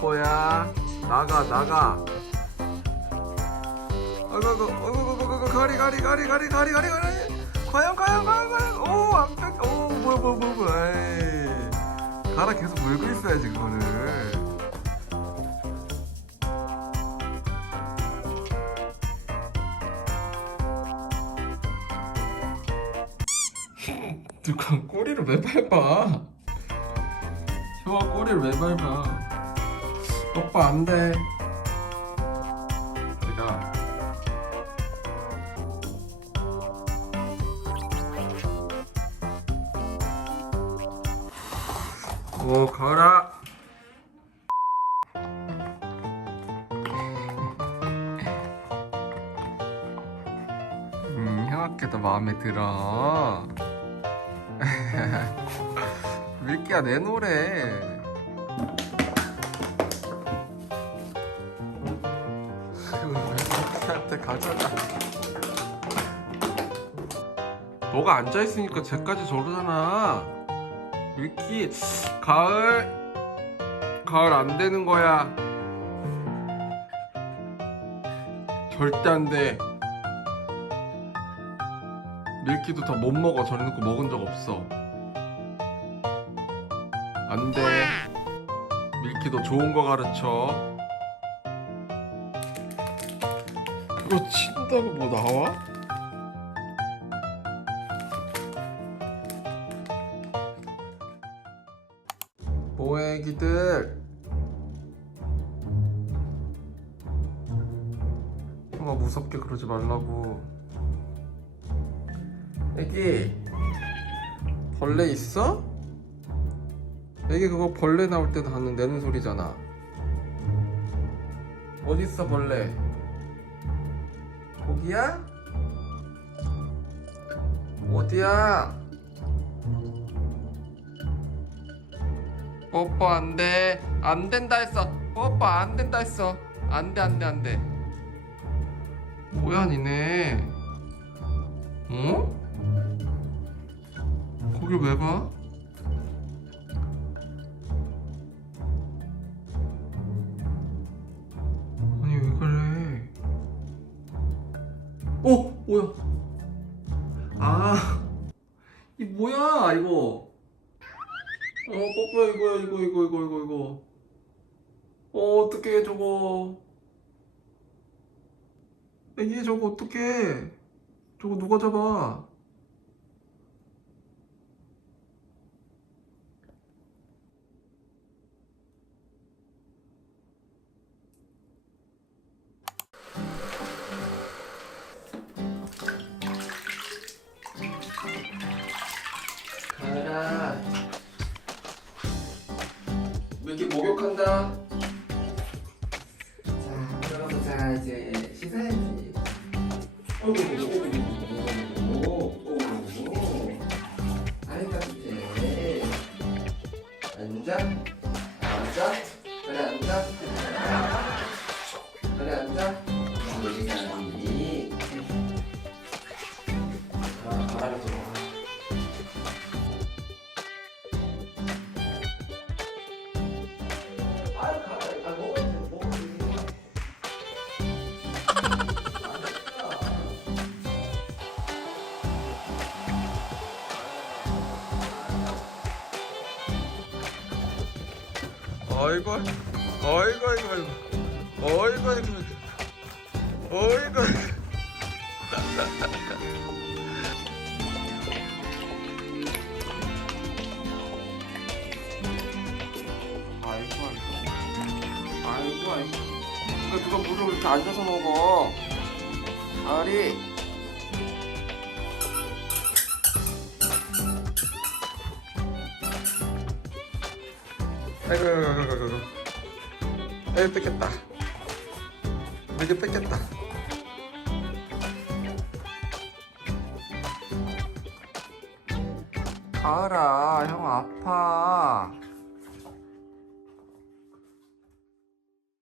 뽀뽀야. 나가 나가. 아이고 아이고 아이고 가리 가리 가리 가리 가리 가리 가리. 과연 과연 과연 과연. 오안 뺏, 오 뭐야 뭐야 뭐야. 에이. 가라 계속 물고 있어야지 그거를. 누가 꼬리를 왜 밟아? 형아 꼬리를 왜 밟아 오빠 안 돼. 내가 오 가라. 음 형아께도 마음에 들어. 밀키야 내 노래 밀키한테 가져가 너가 앉아 있으니까 쟤까지 저러잖아. 밀키 가을 가을 안 되는 거야. 절대 안 돼. 밀키도 다 못 먹어. 저래놓고 먹은 적 없어. 안 돼. 밀키도 좋은 거 가르쳐 그거 친다고 뭐 나와? 뭐해 애기들 형아 무섭게 그러지 말라고 애기 벌레 있어? 애기 그거 벌레 나올 때 나는 내는 소리잖아 어딨어 벌레 거기야? 어디야? 뽀뽀 안 돼 안 된다 했어 뽀뽀 안 된다 했어 안 돼 안 돼 안 돼 뭐야 니네 어? 거길 왜 봐? 뭐야? 아, 이 뭐야 이거? 어 뽀뽀야 이거야 이거 이거 이거 이거 이거. 어 어떡해 저거? 애기 저거 어떡해? 저거 누가 잡아? 셋, 앉아. 아이고 아이고 아이고 아이고 아이고 아이고 아이고 아이고. 아이고 아이고. 왜 누가 물을 이렇게 앉아서 먹어? 아리 아이고. 아이고 아이고 아이고 뺏겼다. 가을아 형 아파